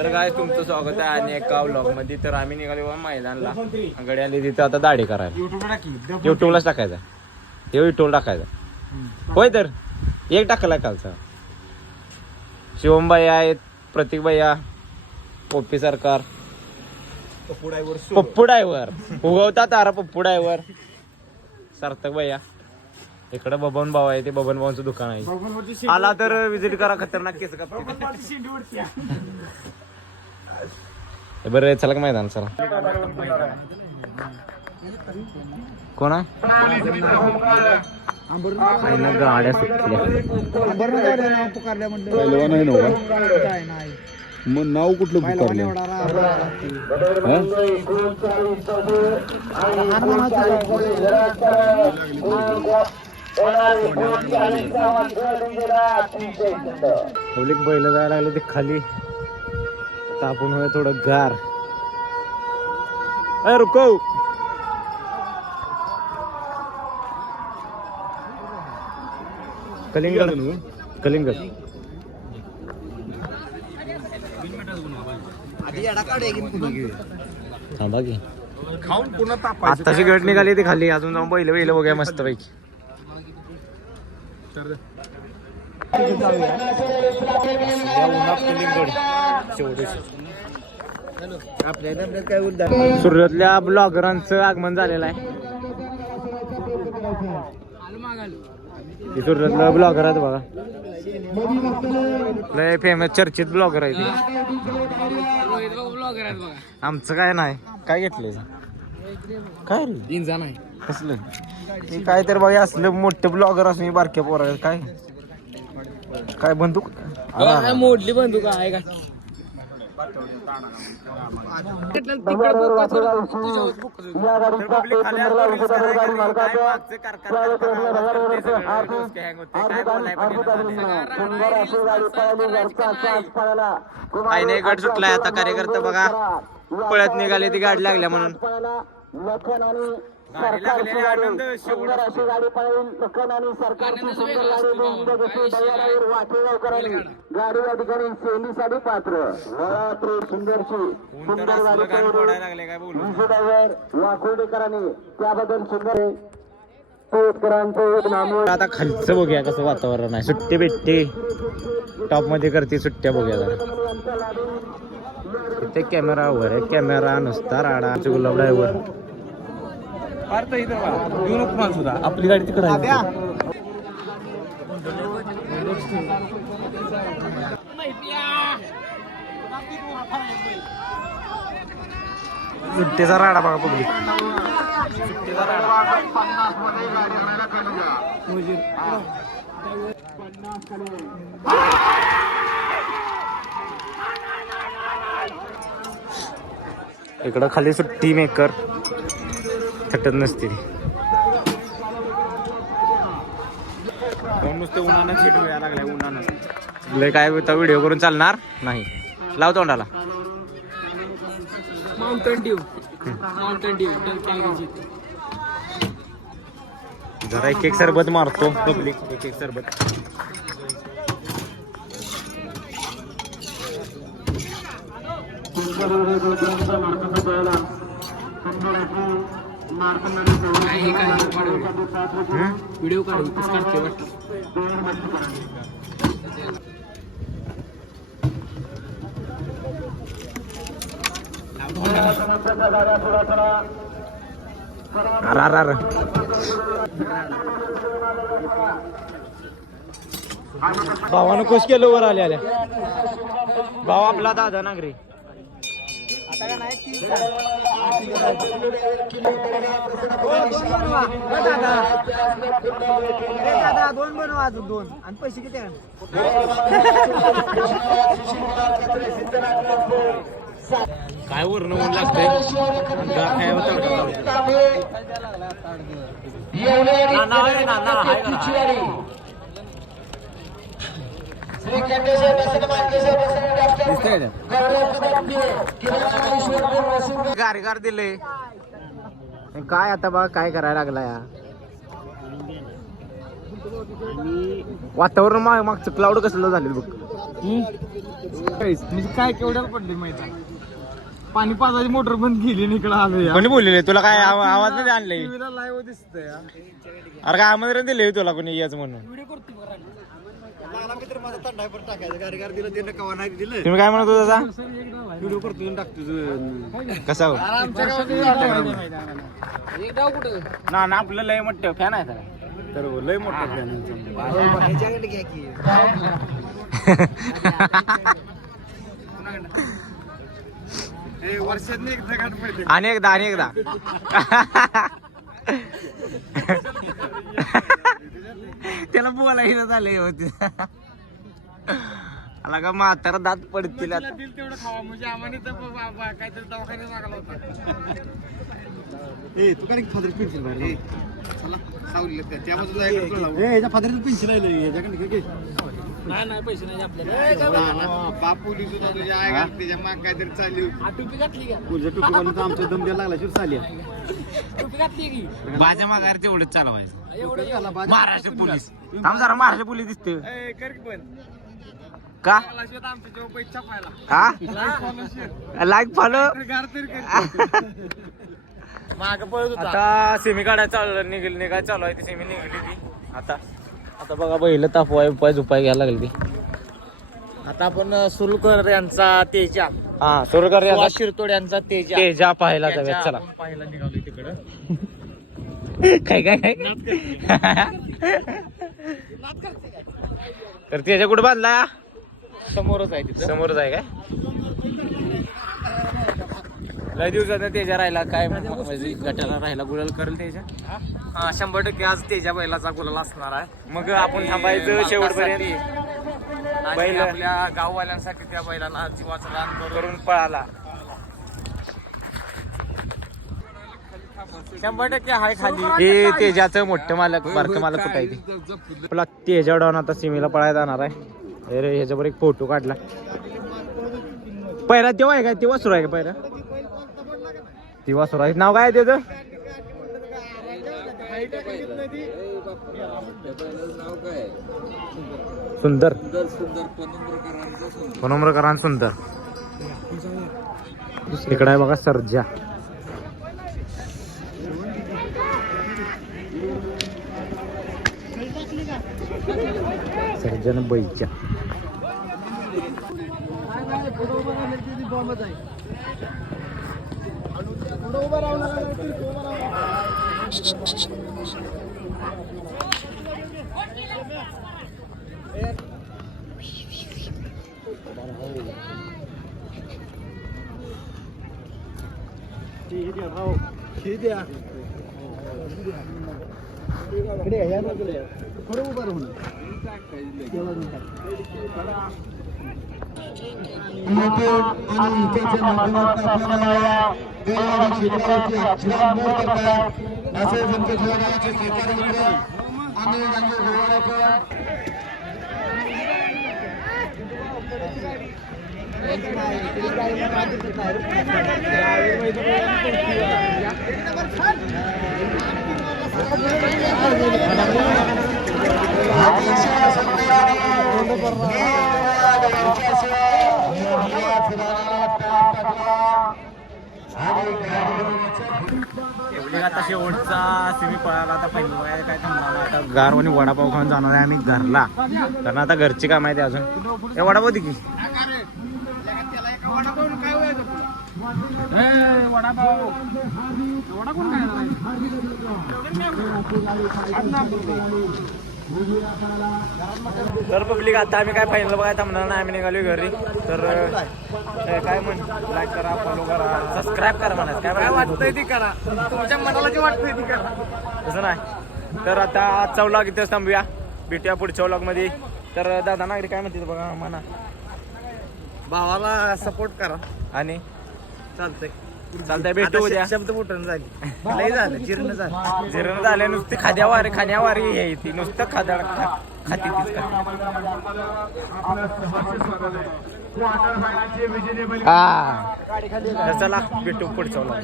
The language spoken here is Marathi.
तर काय तुमचं स्वागत आहे आणि एका व्लॉग मध्ये. तर आम्ही निघालो मैदानला, गडी आली तिथं आता दाढी करायला. युट्यूबलाच टाकायचा, हे युट्यूब टाकायचा होय. तर एक टाकलाय कालचा. शिवम भैया आहेत, प्रतीक भैया, ओपी सरकार, पप्पू ड्रायव्हर उगवता तारा, पप्पू ड्रायव्हर, सार्थक भैया. इकडं बबन भाऊ आहे, ते बबन भाऊंचं दुकान आहे. आला तर विजिट करा, खतरनाक केस कापते. बरं चला का मैदान चला. कोण आहे गाड्या सुटल्या. मग नाव कुठलं पुकारलं? बैल जायला लागले ते खाली. तापून होय थोडं गार. रुको कलिंगड, कलिंगड थांबा की खाऊन पुन्हा तापायचं. आताची गट निघाली ती खाली. अजून जाऊन बैल बैल बघूया मस्त पैकी. सुरतल्या ब्लॉगरांचं आगमन झालेलं आहे. सुरतला ब्लॉगर आहेत बघा, लय फेमस चर्चित ब्लॉगर आहे ते. आमचं काय नाही, काय घेतलंय काय इंजा नाही कसलं ते काय तर बघा. असलं मोठे ब्लॉगर असं बारक्या पोरा काय काय बंदूक मोडली बंदूक आहे का? काही नाही, गट सुटलाय आता. कार्यकर्ता बघा पळत निघाले, ती गाडी लागल्या म्हणून. आनंद आता खालचं बघूया कसं वातावरण आहे. सुट्टी भेटते टॉप मध्ये करते सुट्ट्या बघूया जरा. इथे कॅमेरा वर आहे, कॅमेरा नुसता राडा. गुलाब ड्रायव्हर सुद्धा आपली गाडी तिकडे सुट्टीचा राडा बघा पब्लिक. सुट्टीचा राडा. इकडं खाली सुट्टी मेकर थटत नसते. नुसते उन्हानं सीट व्हायला लागलाय. उन्हानं लय काय व्हिडिओ करून चालणार नाही. लाव तोंडाला. Mountain Dew, Mountain Dew. जरा एक एक सरबत मारतो पब्लिक, एक एक सरबत. व्हिडिओ काढू भावानं खुश केलं वर आले आल्या. भाव आपला दादा नागरी. दोन बनवा अजून दोन. आणि पैसे किती? काय वरण ऊन लागतंय. गारगार दिले काय आता बघा काय करायला लागला या. वातावरण मागचं क्लाउड कसलं झालं बघ. म्हणजे काय केवढ्याला पडले माहिती आहे? पाणी पाजाची मोटर बंद केली आणि इकडे आलो या कोणी बोललेले तुला काय आवाज नाही आणले टीव्हीला लाईव्ह दिसतंय या. अरे काय आमंत्रण दिले तुला कोणी याच म्हणून तुम्ही काय म्हणत होता त्याचा? व्हिडिओ करतो टाकतो कसा हो? आमच्या गावात ना आपलं लय मोठं फॅन आहे त्याला. तर लय मोठा फॅन वर्षात एकदा गाठ पडते. आणि एकदा त्याला बोलायला झाले होते आला का म्हातारा दात पडतील आता. दिल तेवढं खावा म्हणजे आम्हाला तर काहीतरी दवाखान्यात लागला होता. तू काय फादर पेन्सिल बाहेर फादर पेन्सिल आहे नाही पैसे नाही आपल्याला बाप पोलीस होता तुझ्या आई त्याच्या माग काहीतरी चालली टोपी घातली का पुढच्या टोपी आमच्या दम द्यायला लागला शिव चालली टोपी घातली की माझ्या माघार तेवढंच चालवायचं. महाराष्ट्र पोलीस थांब जरा महाराष्ट्र पोलीस दिसते का आमच्या जेव्हा पैसा पाहिला हा लाईक फॉलो माग पळत होता. आता सेमी काढायला निघाय चालू आहे ती सेमी निघाली ती आता आता बघा बैल तापवाय उपाय झुपाय घ्यायला लागली ती. आता आपण सुरुकर यांचा तेजा हा सुरकर वा शिरतोड यांचा तेजा तेजा पाहायला जाऊयात चला. आपण पाहायला निघालोय तिकडं. काय काय काय तर त्याच्या कुठं बांधला समोरच आहे तिथं. समोरच आहे काय लय दिवसात तेजा राहिला काय म्हणजे गटाला राहिला गुलाल करेल तेजा. हा 100% आज तेजा बैलाचा गुलाल असणार आहे. मग आपण थांबायचं शेवटपर्यंत. आणि बैल आपल्या गाववाल्यांसाठी त्या बैलांना जीवाचं दान करून पळाला. 100% हाय खाली. हे तेजाचं मोठं मालक बारकं मालक कुठं आहे ते आपला तेजा डाऊन आता सिमीला पळायला जाणार आहे. अरे ह्याच्यावर एक फोटो काढला. पहिला तेव्हा आहे का तेव्हा सुरू आहे का पहिला तेव्हा सुरू आहे. नाव काय आहे त्याचं सुंदर पनोमरकरांचा सुंदर. इकडे आहे बघा सर्जा. सर्जन बैच्या आता शेवटचा सिमी पळाला. आता पहिलं बघायला काय थांबला आता गार आणि वडापाव खाऊन जाणार आहे आम्ही घरला कारण आता घरची काम आहे ते अजून. हे वडापाव दे की तर पब्लिक आता आम्ही काय फायनल बघायला थांबणार नाही. आम्ही निघालो घरी. तर काय म्हण लाईक करा फॉलो करा सबस्क्राईब करा म्हणा काय वाटतंय ती करा. तुमच्या मनाला जे वाटतंय ती करा. तसं नाही. तर आता आजचा व्लॉग इथेच थांबूया. भेटूया पुढच्या व्लॉग मध्ये. तर दादा नागरी काय म्हणते बघा म्हणा. भावाला सपोर्ट करा आणि चालतंय भेटू उद्या. शब्द उठून झाली लय झालं जीर्ण झालं. जिरण झाले नुसती खाण्यावारी हे ती नुसतं खाती तीच हा. चला भेटू पुढच्या व्लॉग.